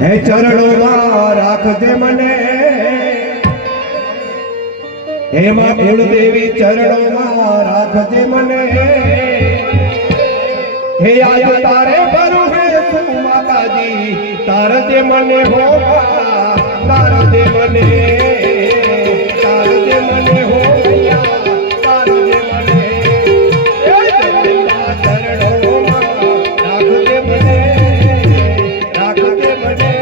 હે ચરણોમાં રાખજે મને, હે માં કુળદેવી ચરણોમાં રાખજે મને, હે આજ તારે ભરું હે તું માતાજી, તારજે મને હો તારજે મને, તારજે મને હો તારજે મને, ચરણોમાં રાખજે મને, રાખજે મને,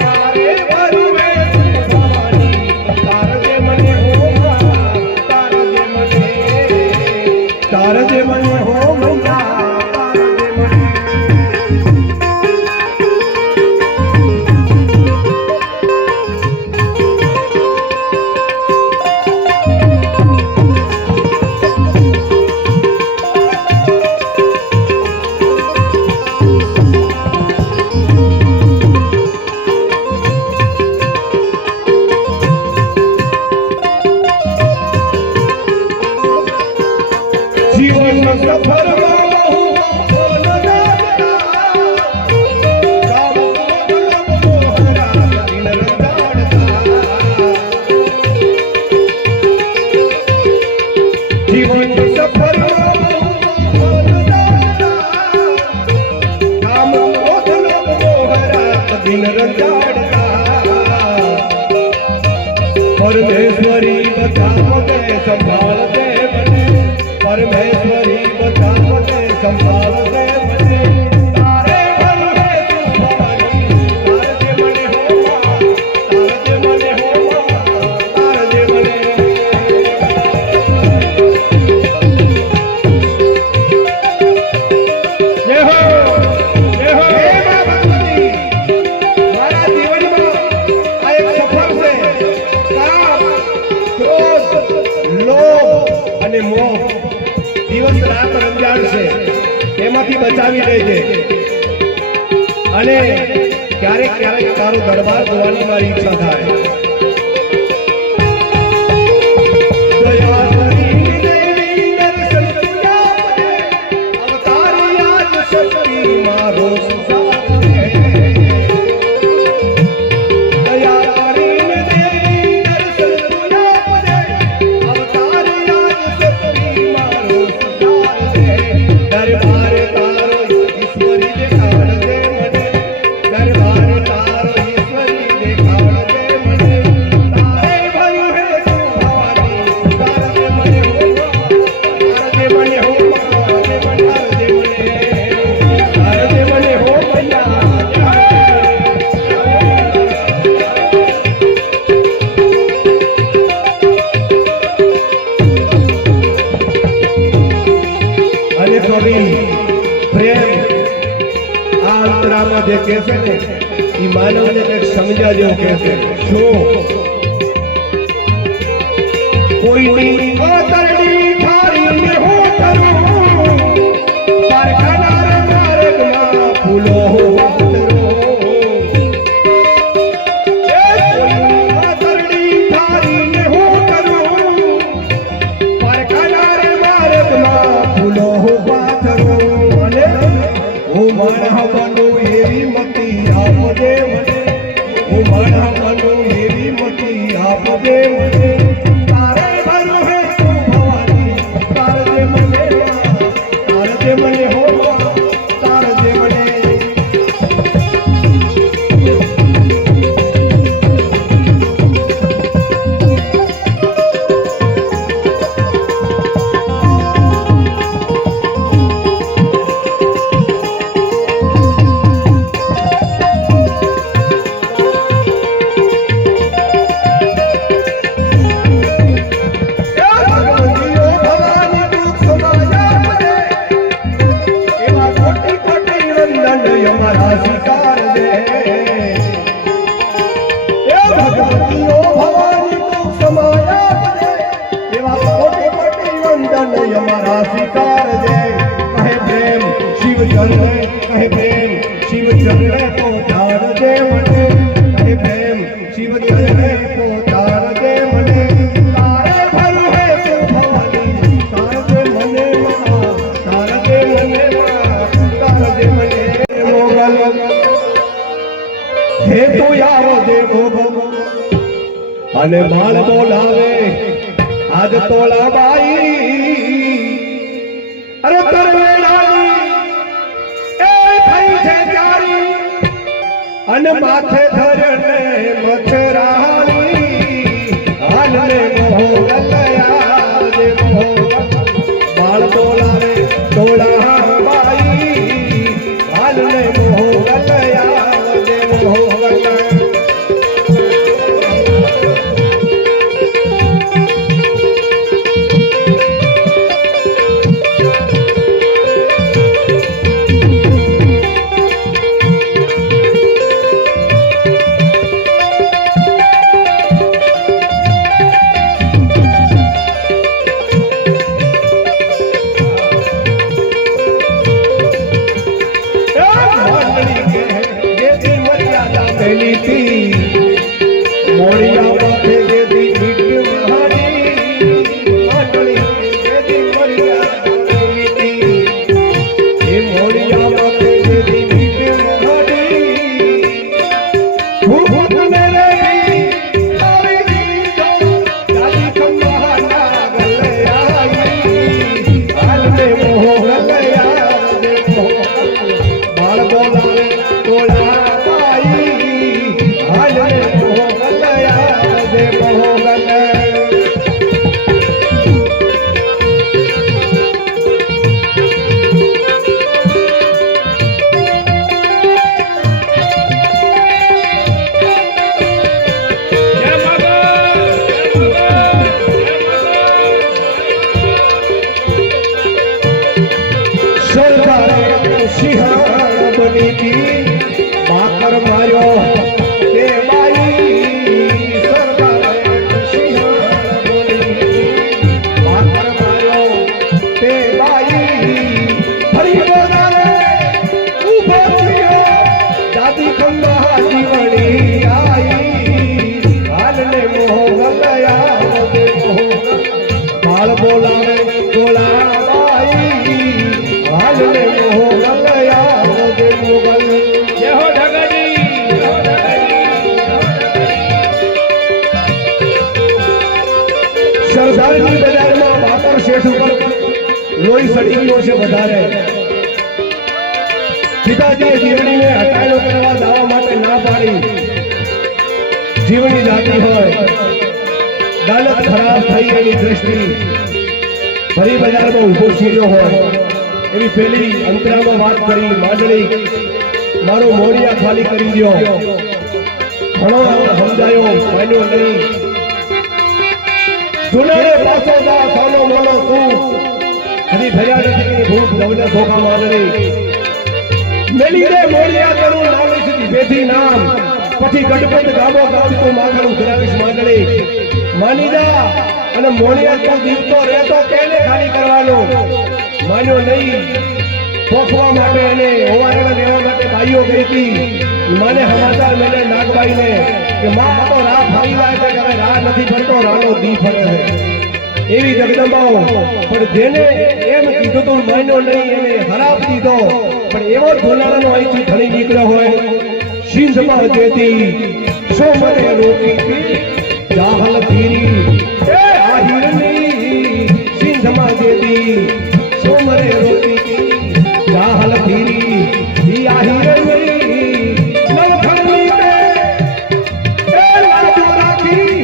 તારે ભરું હે તું ભવાની, તારજે મને હો તારજે મને, તારજે મને હો મૈયા. परमेश्वरी बचाओ दे संभाल दे मने, परमेश्वरी बचाओ दे संभाल दे मने, तारे भर है तू भवानी, तारजे मने हो तारजे मने हो तारजे मने. जय हो जय हो. हे मां भगवती, मारा जीवन में आ एक सफर से અને મોહ દિવસ રાત રંજાડ છે એમાંથી બચાવી લેજે, અને ક્યારેક ક્યારેક તારો દરબાર જોવાની મારી ઈચ્છા થાય. જે કહેશે ને એ માનવને કંઈક સમજ્યા જેવું કહેશે. શું કોઈની આતરડી થાળીને હું કરું, કારખાના માર્ગમાં ફૂલો વાતરો, આતરડી થાળીને હું કરું, કારખાના માર્ગમાં ફૂલો વાતરો, અને હું માણસ બનું એવી મતી આપજે મને, હું માણસ બનું એવી મતી આપજે મને, તારે ભરું હે તું ભવાની, તારજે મને તારજે મને હો તારજે મને. હે તો આવજે ભોગો અને માળ બોલાવે આજ તોલા બાઈ અરે કરવેડાની એ થઈ છે ચારી અને માથે ધરને મથરાણી હાલને મોગલ આવજે મોગલ માળ બોલાવે તોલા બાઈ હાલને મોગલ આવજે મોગલ સરદારની બજારમાં બાપર શેઠ ઉપર લોહી સડી ગયો છે વધારે પિતાજીએ જીવણીને હટાયો કરવા દાવા માટે ના પાડી જીવણી જાતી હોય દાલત ખરાબ થઈ એની દ્રષ્ટિ ભરી બજારમાં ઊભો સીર્યો હોય એવી પેલી અંતરામાં વાત કરી માંડળી મારો મોડિયા ખાલી કરી દો ઘણો સમજાયો માન્યો નહીં સુનારે પાછો જા સોનો મોનો તું હજી ફરિયાદ નથી ભૂત લવને ધોકા માંડળી મેલી રે મોડિયા કરું લાવીશ બેથી નામ પછી ગણપત ગામો ગામ તું માખણું કરાવીશ માંડળી માની જા અને મોડિયા તું જીવતો રહેતો કેને ખાલી કરવાનો માન્યો નહીં પોખવા માટે એને ઓવારણા લેવા માટે ભાઈઓ ગઈ હતી મને સમાચાર મેલે નાગબાઈને કે માં તો રાહ ફરી જાય છે કે રાહ નથી ફરતો રાનો દી ફરે છે એવી જગદંબાઓ પણ જેને એમ કીધું તો માન્યો નહીં એને હરાપ દીધો પણ એવો ધોલારાનો અહીંથી ધણી નીકળ્યો હોય સિંધમાં જેતી શો મને રોકી જાહલ ધીરી એ આહિરની સિંધમાં જેતી શો મને રોકી જાહલ ધીરી ઈ આહિરની નવખણની મે એ લાડુ રાખી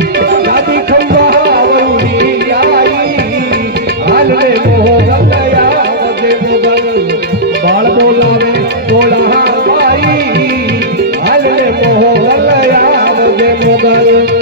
દાદી ખંભા વરુડી આઈ હાલને મોગલ આવજે મોગલ બાળ બોલાવે તોલા બાઈ હાલને મોગલ આવજે મોગલ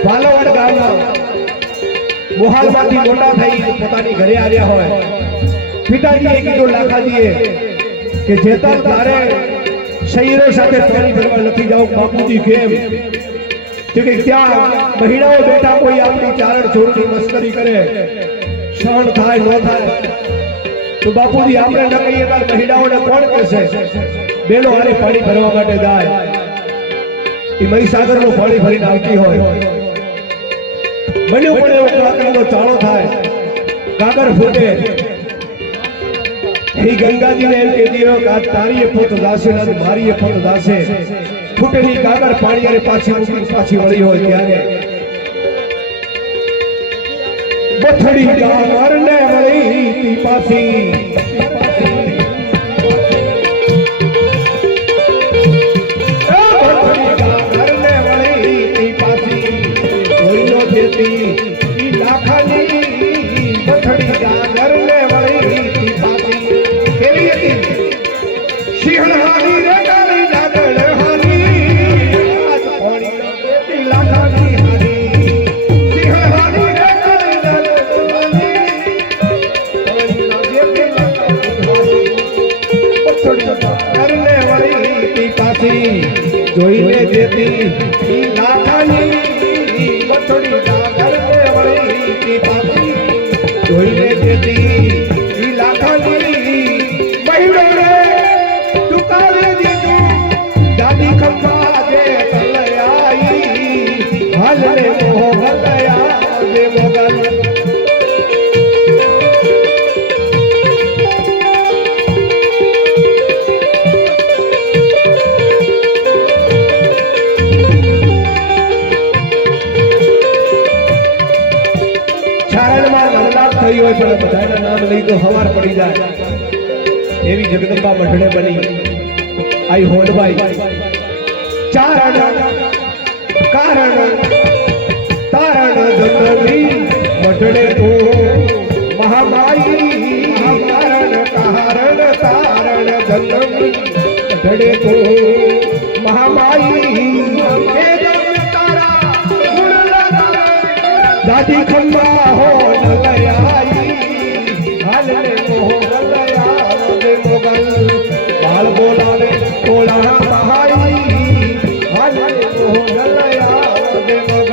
ભાલોવડ ગામના મોહાલમાંથી મોટા થઈ પોતાની ઘરે આવ્યા હોય પિતાજીએ કીધું લાખાજીએ કે જેતર તારે શરીરો સાથે પાણી ભરવા નથી જાવ બાપુજી કેમ કે ત્યાં મહિલાઓ બેઠા કોઈ આપણી ચારણ ચોરની મસ્કરી કરે સહન થાય ન થાય તો બાપુજી આપણે ન કહીએ તો મહિલાઓને કોણ કહેશે બેનો આને પાણી ભરવા માટે જાય એ મહીસાગરનું પાણી ભરીને આવતી હોય બન્યો પણ એવો કલાકારનો ચાળો થાય કાગર ફૂટે એ ગંગાજીને એમ કહેતી હોય કે આ તારી પોત દાસે ને મારી પોત દાસે ફૂટેલી કાગર પાણી અને પાછી વળી હોય ત્યારે બથડી કાગર ને વળી પાછી જોઈને જેતી લાખાની બથડી કાગર ને વળી પાછી જોઈને જેતી લાખાની મહિનો રે ટુકાવી દીધું દાદી ખંભા જે તલયાઈ હાલ રે મોગલ યા જે મોગલ થઈ હોય પણ બધાના નામ લઈ તો હવાર પડી જાય એવી જગદંબા મઢડે બની આઈ હોનભાઈ ચારણ કારણ તારણ જગદંબી મઢડે તો મહામાઈ કારણ કારણ તારણ જગદંબી મઢડે તો મહામાઈ એ જગ તારા ગુણ લગાવે દાદી ખંભા હો बाल बोलावे तोला बहाई हाल मोगल या